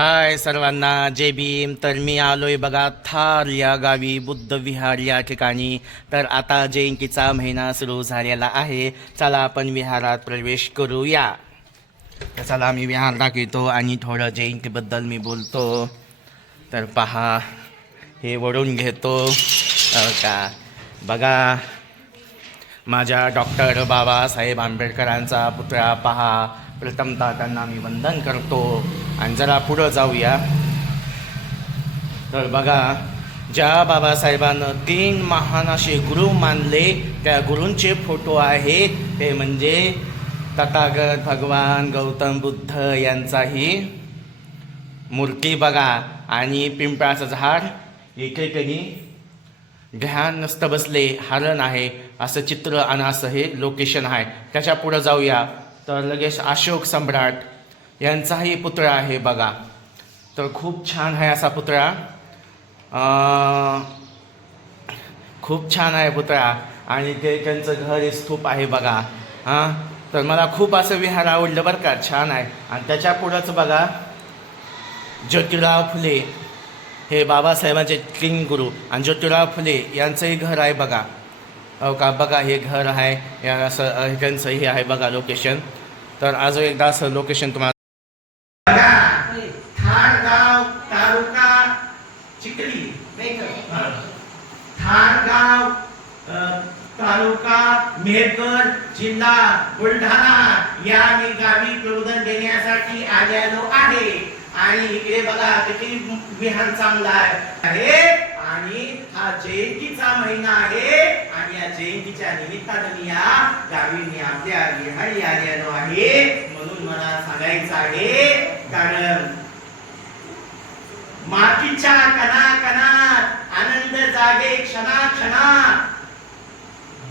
हाय सर्वांना, जय भीम. तर मी आलोय बघा थार या गावी, बुद्ध विहार या ठिकाणी. तर आता जयंतीचा महिना सुरू झालेला आहे. चला आपण विहारात प्रवेश करूया. तर चला मी विहार दाखवतो आणि थोडं जयंतीबद्दल मी बोलतो. तर पहा, हे वळून घेतो का बघा, माझ्या डॉक्टर बाबासाहेब आंबेडकरांचा पुतळा पहा. प्रथमतः त्यांना मी वंदन करतो. आणि जरा पुढं जाऊया. तर बघा, ज्या बाबासाहेबांना 3 महान असे गुरु मानले, त्या गुरूंचे फोटो आहेत. ते म्हणजे तथागत भगवान गौतम बुद्ध यांचाही मूर्ती बघा. आणि पिंपळाचं झाड, एकेकनी ध्यानस्थ बसले हरण आहे असं चित्र आणि असं हे लोकेशन आहे. त्याच्या पुढं जाऊया तर लगेच अशोक सम्राट यांचाही पुतळा आहे बघा. तर खूप छान आहे असा पुतळा, खूप छान आहे पुतळा. आणि ते त्यांचं घर स्तूप आहे बघा. तर मला खूप असं विहार आवडलं बरं का, छान आहे. आणि त्याच्या पुढंच बघा, ज्योतिराव फुले हे बाबासाहेबांचे 3 गुरु आणि ज्योतिराव फुले यांचंही घर आहे बघा. हो का, बघा हे घर आहे, या असं त्यांचं हे आहे बघा लोकेशन. तर अजून एकदा असं लोकेशन तुम्हाला बघा. थारगाव तालुका चिखली, थारगाव तालुका मेहकर, जिल्हा बुलढाणा या मी गावी प्रबोधन देण्यासाठी आलेलो आहे. आणि इकडे बघा किती विहार चांगला आहे. आणि हा जयंतीचा महिना आहे. आणि या जयंतीच्या निमित्ताने या गावी मी आपल्या विहारी आलेलो आहे. म्हणून मला सांगायचं आहे, कारण मातीच्या कणाकणात आनंद जागे क्षणाक्षणात,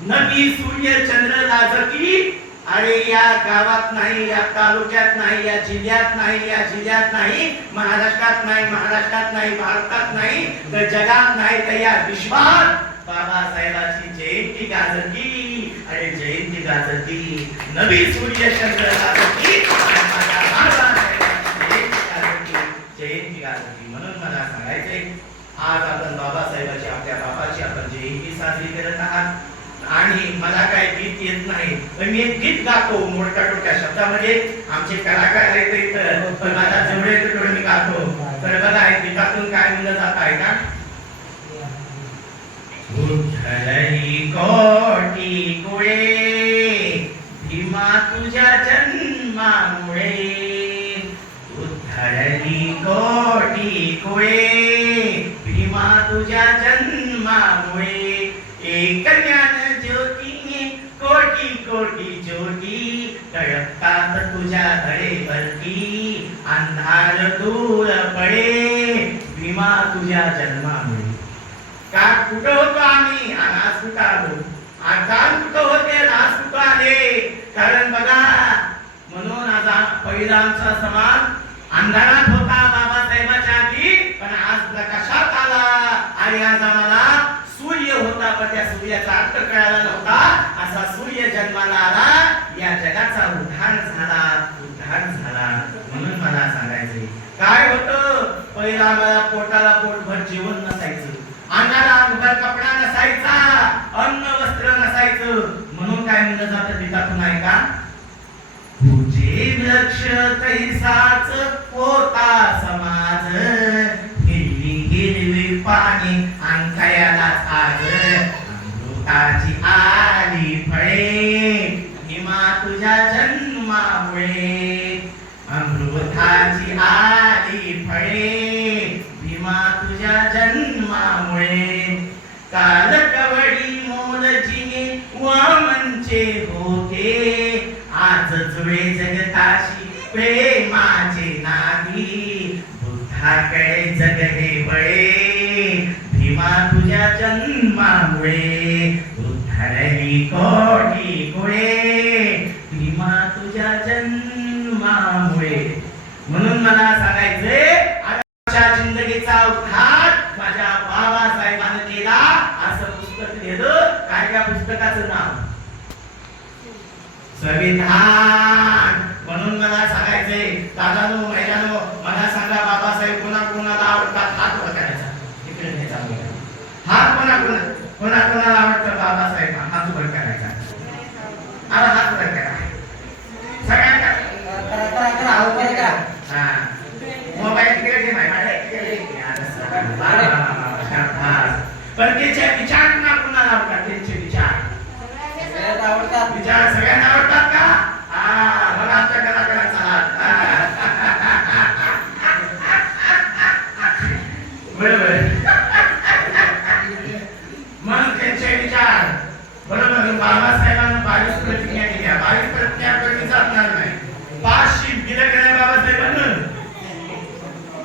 नदी सूर्य चंद्र लाजकी. अरे या गावात नाही, या तालुक्यात नाही, या जिल्ह्यात नाही, या जिल्ह्यात नाही, महाराष्ट्रात नाही, भारतात नाही, तर जगात नाही, तर या विश्वात बाबासाहेबांची जयंती गाजली. अरे जयंती गाजली, नवी सूर्य चंद्र लाजकी, जयंती गाजली. म्हणून मला सांगायचंय, आज आपण बाबासाहेबांची, आपल्या बाबाची आपण जयंती साजरी करत आहात. आणि मला काय गीत येत नाही, पण मी एक गीत गातो मोठ्या टोट्या शब्दामध्ये. आमचे कलाकार आहेत इथं, पण माझा जेवढे येतं तेवढे मी गातो. तर बघा, गीतातून काय म्हणलं जात आहे का, उद्धरली कोटी कुळे भीमा तुझ्या जन्मामुळे, उद्धरली कोटी कुळे भीमा तुझ्या जन्मामुळे, एक ज्ञान ज्योतीने कोटी कोटी ज्योती, तळपतात तुझ्या धडेवरती, अंधार दूर पडे भीमा तुझ्या जन्मामुळे. का कुठं होतो आम्ही आणि आज कुठं आलो, काल कुठं होते आज कुठं आले. कारण बघा, म्हणून आता पहिला आमचा समाज अंधारात होता बाबासाहेबांच्या आधी, पण आज प्रकाशात आला. आणि आज आम्हाला सूर्य होता, पण त्या सूर्याचा अर्थ कळाला नव्हता. असा सूर्य जन्माला आला, या जगाचा उद्धार झाला, उद्धार झाला. म्हणून मला सांगायचंय, काय होतं, पहिला आम्हाला पोटाला पोटभर जेवण नसायचं, अंगाला अंगभर कपडा नसायचा, अन्न वस्त्र नसायचं. म्हणून काय म्हणलं जातं गीतातून ऐका, तुझे लक्ष तैसाच होता समाज, हिरवी हिरवी पाणी अंगठ्याला आज, अमृताची आली फळे भीमा तुझ्या जन्मामुळे, अमृताची आली फळे भीमा तुझ्या जन्मामुळे. काल कवडी मोलजीने वामनचे होते, आज जुळे जगताशी प्रेमाचे नागी, बुद्धाकडे जग हे बळे भीमा तुझ्या जन्मामुळे, उद्धरली कोटी कुळे भीमा तुझ्या जन्मामुळे. म्हणून मला सांगायचंय, आजच्या जिंदगीचा उद्धार माझ्या बाबासाहेबांनी केला. असं पुस्तक लिहिलं, काय त्या पुस्तकाचं नाव, संविधान. म्हणून मला सांगायचंय, दादानो महिलांनो, मला सांगा बाबा हा मोबाईल तिकडे घे माझ्या तिकडे घे. पण त्याचे विचार ना कुणाला आवडतात? त्यांचे विचार आवडतात. विचार सगळ्यांना आवडतात का? हा मग आमच्या कलाकारांचा हात. बरोबर. मग त्यांचे विचार बरोबर. बाबासाहेबांना 22 प्रतिज्ञा केल्या. 22 प्रतिज्ञा कधी जाणार नाही. 5 दिलं गेल्या बाबासाहेबांना.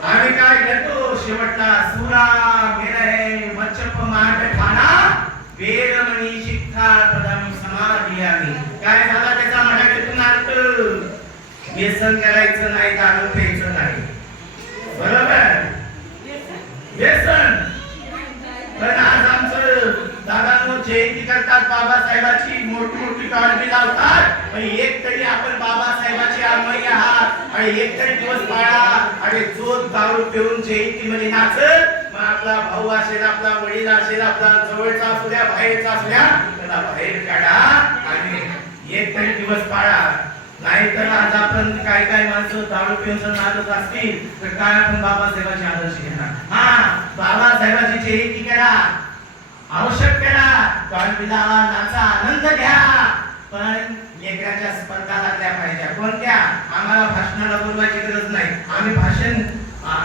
आम्ही काय घेतो शेवटला सुरा मेरा है मच्छप माट खाना वेदमणी शिक्षा पदम समाधी आम्ही. काय झाला त्याचा मराठीतून अर्थ? व्यसन करायचं नाही, दारू प्यायचं नाही. बरोबर. व्यसन. पण आज आमचं दादांनो जयंती करतात बाबासाहेबाची, मोठी मोठी काळजी लावतात. पण एक तरी आपण बाबासाहेबाचे आमय आहात आणि एक तरी दिवस पाळा. आणि जो दारू पिऊन जयंतीमध्ये नाचल, मग आपला भाऊ असेल, आपला वडील असेल, आपला जवळचा असू द्या, बाहेरचा असू द्या, त्याला बाहेर काढा आणि एक तरी दिवस पाळा. नाहीतर आज आपण काय काय माणसं दारू पिऊन जर नाचत असतील तर काय आपण बाबासाहेबांचे आदर्श घेणार? हा बाबासाहेबांची जयंती करा, आवश्यक करा, काळजीला नाचा, आनंद घ्या. पण लेकरांच्या स्पर्धा लागल्या पाहिजे. कोणत्या? आम्हाला भाषणाला बोलवायची गरज नाही. आम्ही भाषण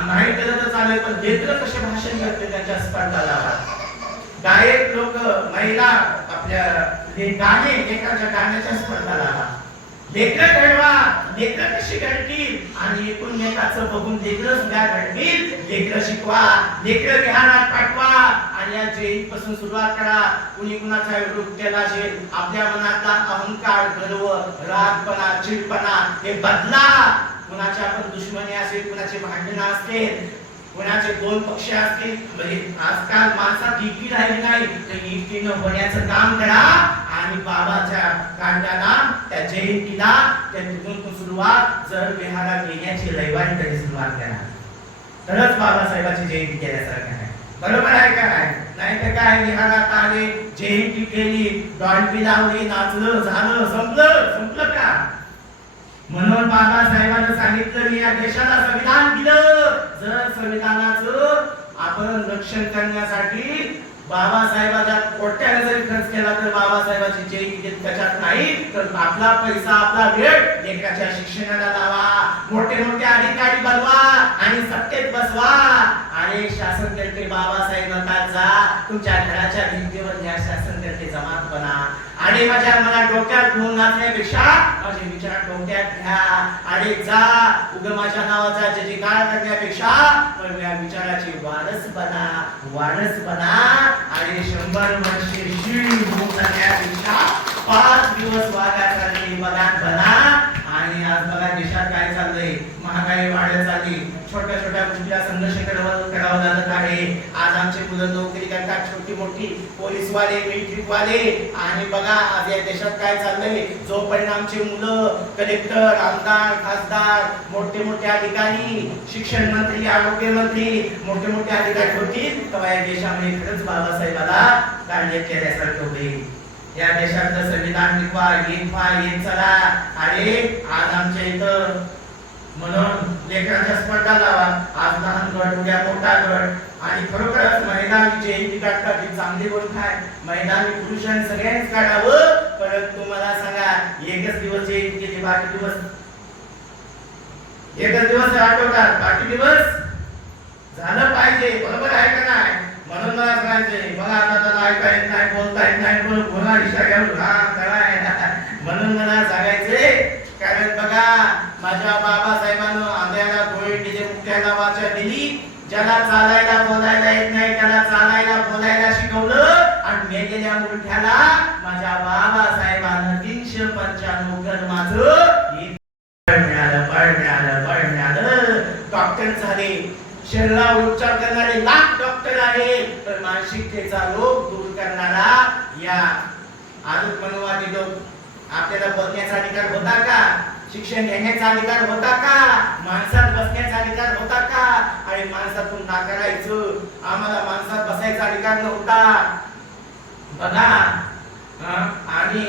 नाही केलं तर चालेल, पण लेकरं कसे भाषण करते त्याच्या स्पर्धा लावा. गायक लोक, महिला आपल्या गाणे, लेकरांच्या गाण्याच्या स्पर्धा लावा. लेकरं घडवा, लेकरं कशी घडतील आणि एकूणमेकाचं बघून लेकरं सुद्धा घडतील. लेकरं शिकवा, लेकरं विहारात पाठवा आणि या जयंतीपासून सुरुवात करा. कुणी कुणाचा विरोध केला असेल, आपल्या मनातला अहंकार, गर्व, रागपणा, चिडपणा हे बदला. कुणाच्या पण दुश्मनी असेल, कुणाचे भांडणं असतील, कुणाचे दोन पक्ष असतील, म्हणजे आजकाल माणसात एकी राहिली नाही, तर एकीनं होण्याचं काम करा. आणि बाबाच्या कांडाला, त्या जयंतीला, त्या तिथून सुरुवात जर विहारात येण्याची रविवारी तरी सुरुवात करा. तरच बाबासाहेबाची जयंती केल्यासारखं आहे. बरोबर आहे का? नाहीतर काय, विहारात आले, जयंती केली, डॉल्बी लावली, नाचलं, झालं, संपलं का? म्हणून बाबासाहेबांनी सांगितलं, मी या देशाला संविधान दिलं. जर संविधानाचं आपण रक्षण करण्यासाठी बाबासाहेबांच्या कोट्याने जरी खर्च केला तर बाबासाहेबाची जयंती त्याच्यात नाही, तर आपला पैसा, आपला वेळ लेकराच्या शिक्षणाला लावा. मोठे मोठे अधिकारी बनवा आणि सत्तेत बसवा. आणि शासन करते बाबासाहेब म्हणतात, जा तुमच्या घराच्या भिंतीवर या शासन करते जमात बना. आणि मला डोक्यात घेऊन नाचण्यापेक्षा माझे विचार डोक्यात घ्या आणि जा. माझ्या नावाचा जयजयकार करण्यापेक्षा या विचाराची वारस बना. आणि 100 वर्षे शीळ होऊन जाण्यापेक्षा 5 दिवस वाघासारखे बगान बना. आणि आज बघा देशात काय चाललंय, महागाई वाढत चालली, छोट्या छोट्या गोष्टीला संघर्ष करावं लागत आहे. आज आमचे मुलं नोकरी करतात, छोटी मोठी पोलीसवाले, मिलिटरीवाले. आणि बघा आज या देशात काय चाललंय, जोपर्यंत आमचे मुलं कलेक्टर, आमदार, खासदार, मोठे मोठे अधिकारी, शिक्षण मंत्री, आरोग्य मंत्री, मोठे मोठे अधिकारी होतील, तेव्हा या देशामध्ये खरंच बाबासाहेबाला कार्य केल्यासारखं होईल. या देशाचं संविधान येत चला. अरे आज आमच्या इथं म्हणून लेकरांच्या स्पर्धा लावा. आज लहान गट, उद्या मोठा गट. आणि खरोखरच महिलांची जयंती काढतात ही चांगली गोष्ट आहे. महिलांनी पुरुषांनी सगळ्यांनीच काढावं. परंतु तुम्हाला सांगा, एकच दिवस जयंती केली, बाकी दिवस आठवतात, बाकी दिवस झालं पाहिजे. बरोबर आहे का नाही? म्हणून मला सांगायचंय, बघा आता त्याला ऐका येत नाही, बोलता येत नाही, पुन्हा दिशा घेऊन हा काय. म्हणून मला सांगायचंय, कारण बघा माझ्या बाबासाहेबांना आंध्याला डोळे तिथे मुख्या नावाच्या दिली. ज्याला चालायला बोलायला येत नाही त्याला चालायला बोलायला शिकवलं. आणि मेलेल्या मुठ्याला माझ्या बाबासाहेबांना 395 कर्माचं बळ मिळालं. डॉक्टर झाले, शरीरावर उपचार करणारे लाख डॉक्टर आहेत, तर मानसिकतेचा रोग दूर करणारा या आरोग्य मनोवादी लोक. आपल्याला बोलण्याचा अधिकार होता का? शिक्षण घेण्याचा अधिकार होता का? माणसात बसण्याचा अधिकार होता का? आणि माणसातून नाकारायचं, आम्हाला माणसात बसायचा अधिकार नव्हता. बघा आणि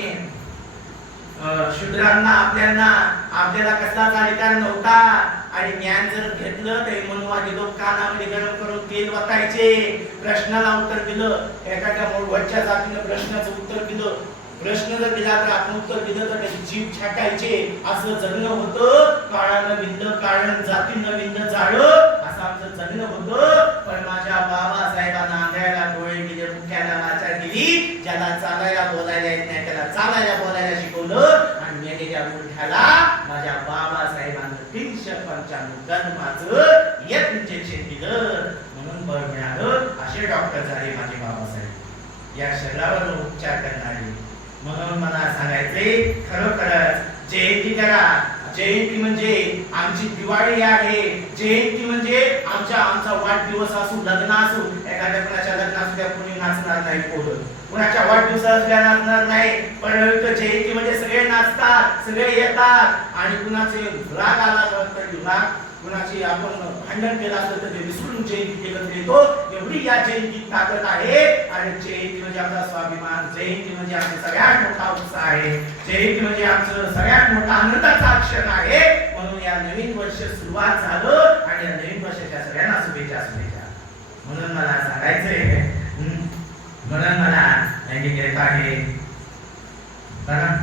शूद्रांना आपल्याला कसलाच अधिकार नव्हता. आणि ज्ञान जर घेतलं तर मनुवादी लोक कानामध्ये गरम करून तेल वतायचे. प्रश्नाला उत्तर दिलं, एखाद्या वरच्या जातीनं प्रश्नाचं उत्तर दिलं, प्रश्न जर दिला तर आपण उत्तर दिलं तर त्याची जीभ छाटायचे. असं जगणं होतं. काळानं विणलं काळण, जातीनं विणलं जाळं, असं आमचं जगणं होतं. पण माझ्या बाबासाहेबांना आंधळ्याला डोळे दिले, मुख्याला वाचा दिली, ज्याला चालायला बोलायला येत नाही त्याला चालायला बोलायला शिकवलं. आणि मेलेल्या मुठ्याला माझ्या बाबासाहेबांना 395 जन्माचं एक इंजेक्शन दिलं, म्हणून बळ मिळालं. असे डॉक्टर झाले माझे बाबासाहेब, या शरीरावर उपचार करणारे. म्हणून मला सांगायचे, खरोखरच जयंती करा. जयंती म्हणजे आमची दिवाळी आहे. जयंती म्हणजे आमचा वाढदिवस असू, लग्न असू, एखाद्या कुणाच्या लग्न असू द्या, कुणी नाचणार नाही, पोरं कुणाच्या वाढदिवस असल्या नाचणार नाही. पण जयंती म्हणजे सगळे नाचतात, सगळे येतात. आणि कुणाचे राग आला तर राग, कुणाची आपण भांडण केलं असलं तर ते विसरून जयंती एकत्र येतो. एवढी या जयंतीत ताकद आहे. आणि जयंती म्हणजे आमचा स्वाभिमान, जयंती म्हणजे आमचा सगळ्यात मोठा उत्साह आहे, जयंती म्हणजे आमचं सगळ्यात मोठा आनंदाचा क्षण आहे. म्हणून या नवीन वर्ष सुरुवात झालं आणि या नवीन वर्षाच्या सगळ्यांना शुभेच्छा शुभेच्छा. म्हणून मला सांगायचंय, म्हणून मला आहे कारण